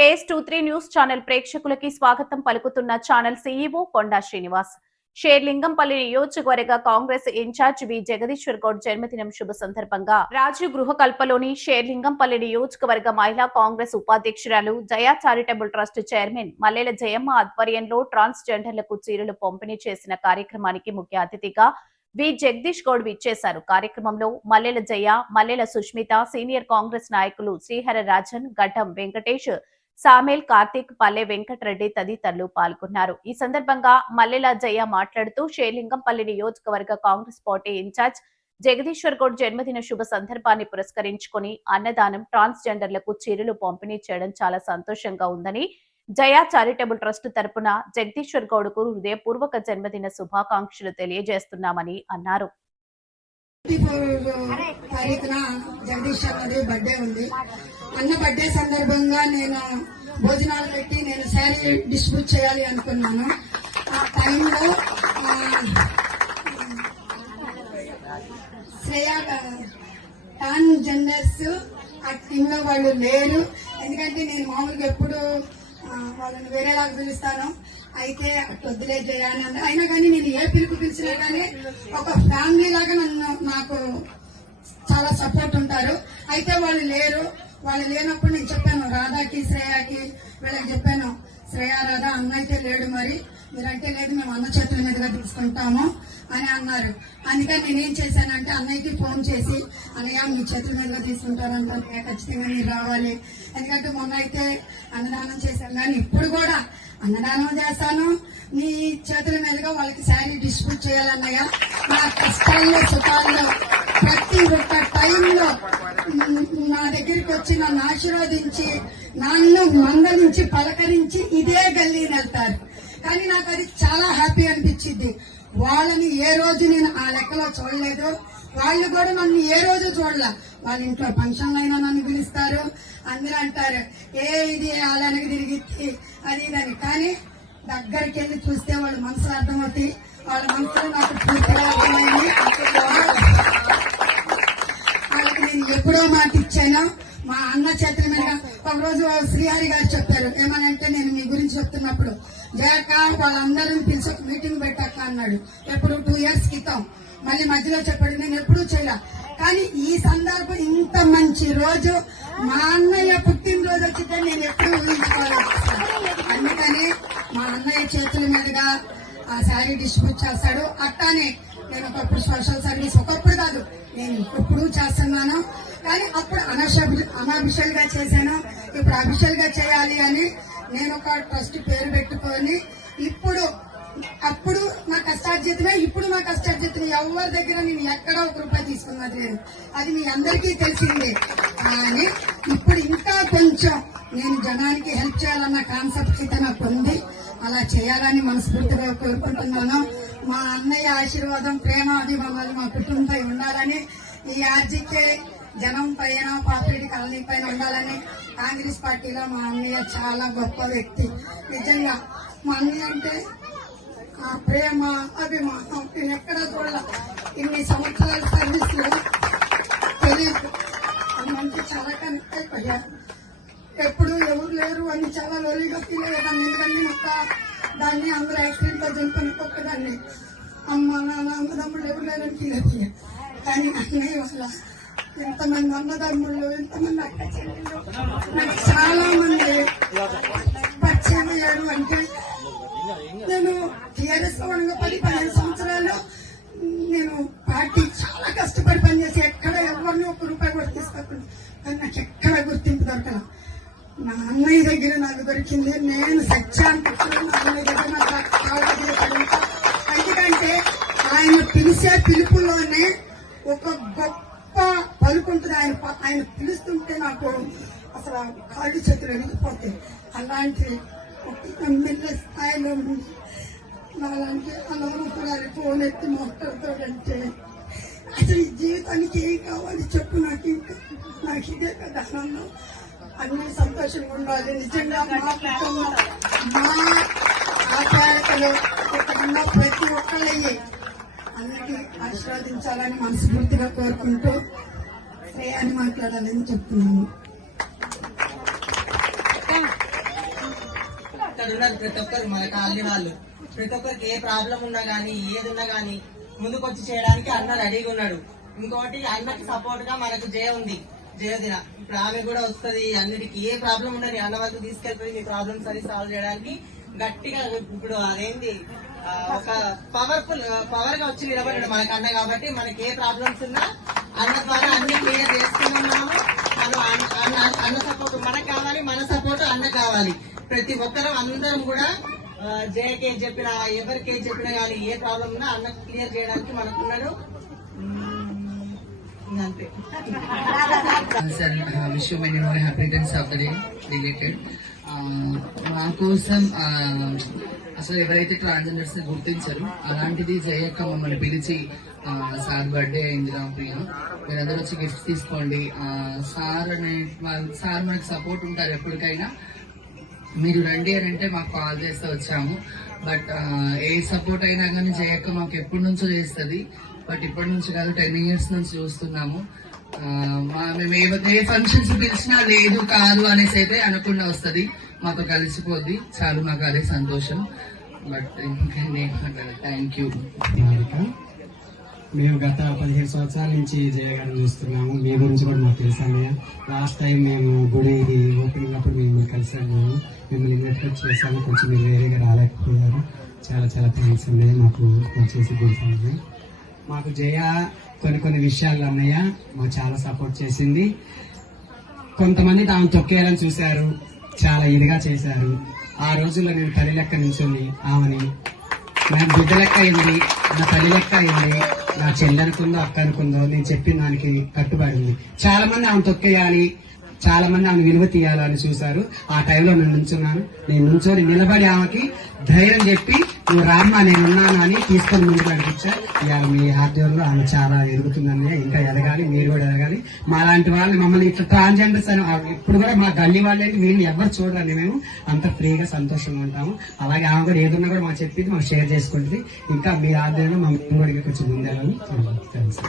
KS23 news channel ప్రేక్షకులకి స్వాగతం పలుకుతున్న ఛానల్ సీఈఓ కొండా శ్రీనివాస్. షేర్లింగంపల్లి నియోజకవర్గ కాంగ్రెస్ ఇన్ఛార్జ్ వి జగదీశ్వర్ గౌడ్ జన్మదినం శుభ సందర్భంగా రాజీవ్ గృహకల్పలోని షేర్లింగంపల్లి నియోజకవర్గ మహిళా కాంగ్రెస్ ఉపాధ్యక్షురాలు జయా చారిటబుల్ ట్రస్ట్ చైర్మన్ మల్లెల జయమ్మ ఆధ్వర్యంలో ట్రాన్స్జెండర్లకు చీరలు పంపిణీ చేసిన కార్యక్రమానికి ముఖ్య అతిథిగా వి జగదీష్ గౌడ్ విచ్చేశారు. కార్యక్రమంలో మల్లెల జయ, మల్లెల సుష్మిత, సీనియర్ కాంగ్రెస్ నాయకులు శ్రీహర రాజన్, గడ్డం వెంకటేష్, సామేల్, కార్తీక్, పల్లె వెంకటరెడ్డి తదితరులు పాల్గొన్నారు. ఈ సందర్భంగా మల్లెల జయ మాట్లాడుతూ షేర్లింగంపల్లి నియోజకవర్గ కాంగ్రెస్ పార్టీ ఇన్ఛార్జ్ జగదీశ్వర్ గౌడ్ జన్మదిన శుభ సందర్భాన్ని పురస్కరించుకుని అన్నదానం, ట్రాన్స్జెండర్లకు చీరలు పంపిణీ చేయడం చాలా సంతోషంగా ఉందని, జయా చారిటబుల్ ట్రస్ట్ తరపున జగదీశ్వర్ గౌడ్ కు హృదయపూర్వక జన్మదిన శుభాకాంక్షలు తెలియజేస్తున్నామని అన్నారు. బర్త్డే ఉంది. అన్న బర్త్డే సందర్భంగా నేను భోజనాలు పెట్టి నేను శారీ డిస్ట్రిబ్యూట్ చేయాలి అనుకున్నాను. ఆ టైంలో శ్రేయా ట్రాన్స్జెండర్స్ ఆ టీంలో వాళ్ళు లేరు. ఎందుకంటే నేను మామూలుగా ఎప్పుడు వాళ్ళని వేరేలాగా పిలుస్తాను. అయితే వద్దులే చేయాలి అంటే అయినా కానీ నేను ఏ పిలుపు పిలిచినా కానీ ఒక ఫ్యామిలీ లాగా నాకు చాలా సపోర్ట్ ఉంటారు. అయితే వాళ్ళు లేరు. వాళ్ళు లేనప్పుడు నేను చెప్పాను రాధాకి, శ్రేయాకి, వీళ్ళకి చెప్పాను, శ్రేయా, రాధా అన్న అయితే లేడు, మరి మీరంటే లేదు, మేము అన్న చేతుల మీదుగా తీసుకుంటాము అని అన్నారు. అందుకని నేనేం చేశానంటే అన్నయ్యకి ఫోన్ చేసి, అన్నయ్య మీ చేతుల మీదుగా తీసుకుంటారంటే ఖచ్చితంగా మీరు రావాలి. ఎందుకంటే మొన్న అయితే అన్నదానం చేశాను, కానీ ఇప్పుడు కూడా అన్నదానం చేస్తాను, నీ చేతుల మీదుగా వాళ్ళకి శారీ డిస్ట్రిబ్యూట్ చేయాలన్నయ్య. నా కష్టాల్లో సుఖాల్లో ప్రతి ఒక్క టైంలో నా దగ్గరికి వచ్చి నన్ను ఆశీర్వదించి నన్ను మందలించి పలకరించి ఇదే గల్లీని వెళ్తారు. కానీ నాకు అది చాలా హ్యాపీ అనిపించింది. వాళ్ళని ఏ రోజు నేను ఆ లెక్కలో చూడలేదు, వాళ్ళు కూడా నన్ను ఏ రోజు చూడలే. వాళ్ళ ఇంట్లో ఫంక్షన్లు అయినా నన్ను పిలుస్తారు, అందరూ అంటారు ఇది అలానకి తిరిగి అది ఇదని. కానీ దగ్గరికి వెళ్ళి చూస్తే వాళ్ళ మనసులు అర్థమవుతాయి, వాళ్ళ మనసులో నాకు పూర్తిగా అర్థమైంది. వాళ్ళకి నేను ఎప్పుడో మాట ఇచ్చాను. మా అన్న చేతుల మీద ఒకరోజు శ్రీహరి గారు చెప్పారు, ఏమనంటే నేను మీ గురించి చెప్తున్నప్పుడు, జయక వాళ్ళందరినీ పిలిచి ఒక మీటింగ్ పెట్టాక అన్నాడు. ఎప్పుడు 2 years క్రితం. మళ్ళీ మధ్యలో చెప్పాడు, నేను ఎప్పుడూ చేయలే. కానీ ఈ సందర్భం ఇంత మంచి రోజు మా అన్నయ్య పుట్టినరోజు వచ్చితే నేను ఎప్పుడు ఊహించుకోలేదు. అందుకని మా అన్నయ్య చేతుల మీదుగా ఆ శారీ డిస్ట్రిబ్యూట్ చేస్తాడు. అట్లానే నేను ఒకప్పుడు సోషల్ సర్వీస్, ఒకప్పుడు కాదు నేను ఎప్పుడు చేస్తున్నాను. కానీ అప్పుడు అనఫిషియల్ గా చేశాను, ఇప్పుడు అఫిషియల్ గా చేయాలి అని నేను ఒక ట్రస్ట్ పేరు పెట్టుకొని అప్పుడు నా కష్టార్జితమే, ఇప్పుడు నా కష్టార్జితమే. ఎవరి దగ్గర నేను ఎక్కడా ₹1 తీసుకున్నది లేదు, అది మీ అందరికీ తెలిసిందే. కానీ ఇప్పుడు ఇంకా కొంచెం నేను జనానికి హెల్ప్ చేయాలన్న కాన్సెప్ట్ అయితే నాకు ఉంది. అలా చేయాలని మనస్ఫూర్తిగా కోరుకుంటున్నాను. మా అన్నయ్య ఆశీర్వాదం, ప్రేమ, అభిమానాలు మా కుటుంబంపై ఉండాలని, ఈ ఆర్జీకే జనం పైన, పాపిరెడ్డి కాలనీ పైన ఉండాలని. కాంగ్రెస్ పార్టీలో మా అన్నయ్య చాలా గొప్ప వ్యక్తి. నిజంగా మా అన్నయ్య అంటే ఆ ప్రేమ, అభిమానం నేను ఎక్కడ చూడాల. ఇన్ని సంవత్సరాల సర్వీస్ లో తెలియదు, అందుకే చాలా కనెక్ట్ అయిపోయారు. ఎప్పుడు ఎవరు లేరు అని చాలా లోలీగా ఫీల్ అయ్యేదాన్ని. ఎందుకంటే ఒక్క దాన్ని అందరూ యాక్సిడెంట్ గా జరుపుకొని ఒక్కదాన్ని అమ్మ నాన్న అన్నదమ్ముళ్ళు ఎవరు లేరని ఫీల్ అయిపోయారు. కానీ అన్నయ్య వల్ల ఎంతమంది అన్నదమ్ముళ్ళు, ఎంతమంది అక్క చెల్లెళ్ళు నాకు చాలా మంది పరిచయం అయ్యారు. అంటే నేను టీఆర్ఎస్ లో ఉండగా 10-15 సంవత్సరాలు నేను పార్టీ చాలా కష్టపడి పనిచేసి ఎక్కడ ఎవరిని ₹1 కూడా తీసుకోకుండా, కానీ నాకు ఎక్కడ గుర్తింపు దొరకల. నా అన్నయ్య దగ్గర నాకు దొరికింది. నేను సత్యాన్ని నా అన్నయ్య దగ్గర నాకు. ఎందుకంటే ఆయన పిలిచే పిలుపులోనే ఒక గొప్ప పలుకుంటుంది. ఆయన పిలుస్తుంటే నాకు అసలు కాళ్ళు చేతులు ఎగిరిపోతాయి. అలాంటి ఎమ్మెల్యే స్థాయిలో నాలాంటి అలవరపడాలి ఫోన్ ఎత్తి మాట్లాడుతాడంటే అసలు ఈ జీవితానికి ఏం కావాలి చెప్పు. నాకు ఇదే కదా ఆనందం. అన్ని సంతోషంగా ఉండాలి. నిజంగా మా కుటుంబం, మా ఆచారకలు ఇక్కడ ప్రతి ఒక్కళ్ళయ్యి అందరికీ ఆశీర్వదించాలని మనస్ఫూర్తిగా కోరుకుంటూ శ్రేయాన్ని మాట్లాడాలని చెప్తున్నాను. ఇక్కడ ఉన్నారు ప్రతి ఒక్కరు మన కాలనీ వాళ్ళు. ప్రతి ఒక్కరికి ఏ ప్రాబ్లం ఉన్నా గానీ ఏది ఉన్నా గానీ ముందుకొచ్చి చేయడానికి అన్న రెడీగా ఉన్నాడు. ఇంకోటి అన్నకి సపోర్ట్ గా మనకు జయ ఉంది, జయదిన. ఇప్పుడు ఆమె కూడా వస్తుంది, అన్నిటికీ ఏ ప్రాబ్లం ఉండని అన్న వరకు తీసుకెళ్తుంది మీ ప్రాబ్లమ్స్ అది సాల్వ్ చేయడానికి గట్టిగా. ఇప్పుడు అదేంటి ఒక పవర్ గా వచ్చి నిలబడ్డాడు మనకు అన్న కాబట్టి మనకి ఏ ప్రాబ్లమ్స్ ఉన్నా అన్న ద్వారా అన్ని క్లియర్ చేసుకున్నాము. అన్న సపోర్ట్ మనకు కావాలి, మన సపోర్ట్ అన్న కావాలి. ప్రతి ఒక్కరం అందరం కూడా జేకే చెప్పినా ఎవరికి చెప్పినా కానీ ఏ ప్రాబ్లం ఉన్నా అన్న క్లియర్ చేయడానికి మనకున్నాడు. అంతే. Sir, wish you many more happy returns of the day related. మా కోసం అసలు ఎవరైతే ట్రాన్స్జెండర్స్ ని గుర్తించారు అలాంటిది జయక్క మమ్మల్ని పిలిచి సార్ బర్త్డే అయింది రామప్రియ, మీరందరూ వచ్చి గిఫ్ట్ తీసుకోండి, సార్ మనకు సపోర్ట్ ఉంటారు ఎప్పటికైనా, మీరు రండి అని అంటే మాకు కాల్ చేస్తే వచ్చాము. బట్ ఏ సపోర్ట్ అయినా కానీ జయక్క మాకు ఎప్పటి నుంచో చేస్తుంది. బట్ ఇప్పటి నుంచి కాదు, 10 years నుంచి చూస్తున్నాము. మేము ఏ ఫంక్షన్స్ పిలిచినా లేదు కాదు అనేసి అయితే అనకుండా వస్తుంది, మాతో కలిసిపోద్ది, చాలు మాకు అదే సంతోషం. But thank you. మేము గత 15 సంవత్సరాల నుంచి జయ గారిని చూస్తున్నాము. మీ గురించి కూడా మాకు తెలుసు అన్నయ్య. లాస్ట్ టైం మేము గుడి ఓపెనింగ్ అప్పుడు మేము కలిసాము, మిమ్మల్ని ఇన్వైట్ చేశాము, కొంచెం మీరు వేరేగా రాలేకపోయారు. చాలా చాలా థ్యాంక్స్ అన్నయ్య మాకు వచ్చేసి గుర్తుంది. మాకు జయ కొన్ని విషయాలు అన్నయ్య మాకు చాలా సపోర్ట్ చేసింది. కొంతమంది తాము తొక్కేయాలని చూశారు, చాలా ఇదిగా చేశారు. ఆ రోజుల్లో నేను తల్లి లెక్క నిల్చుంది ఆమెని, నా బిడ్డ లెక్క అయింది, నా తల్లి లెక్క అయింది, నా చెల్లి అనుకుందో అక్క అనుకుందో నేను చెప్పిన దానికి కట్టుబడింది. చాలా మంది ఆమె తొక్కేయాలి, చాలా మంది ఆమె విలువ తీయాలని చూశారు. ఆ టైంలో నేను నుంచున్నాను. నేను నుంచొని నిలబడి ఆమెకి ధైర్యం చెప్పి నువ్వు రామ్మా నేనున్నాను అని తీసుకొని ముందుకు నడిపించా. ఇవాళ మీ ఆధ్వర్యంలో ఆమె చాలా ఎదుగుతుందని, ఇంకా ఎదగాలి, మీరు కూడా ఎదగాలి. మా లాంటి వాళ్ళు మమ్మల్ని ఇట్లా ట్రాన్స్జెండర్స్ అని ఇప్పుడు కూడా మా గల్లీ వాళ్ళేంటి వీళ్ళని ఎవరు చూడరండి, మేము అంత ఫ్రీగా సంతోషంగా ఉంటాము. అలాగే ఆమె కూడా ఏదున్నా కూడా మాకు చెప్పింది మాకు షేర్ చేసుకుంటుంది. ఇంకా మీ ఆధ్వర్యంలో మా మేము కూడా కొంచెం ముందేళ్ళని తెలుసు.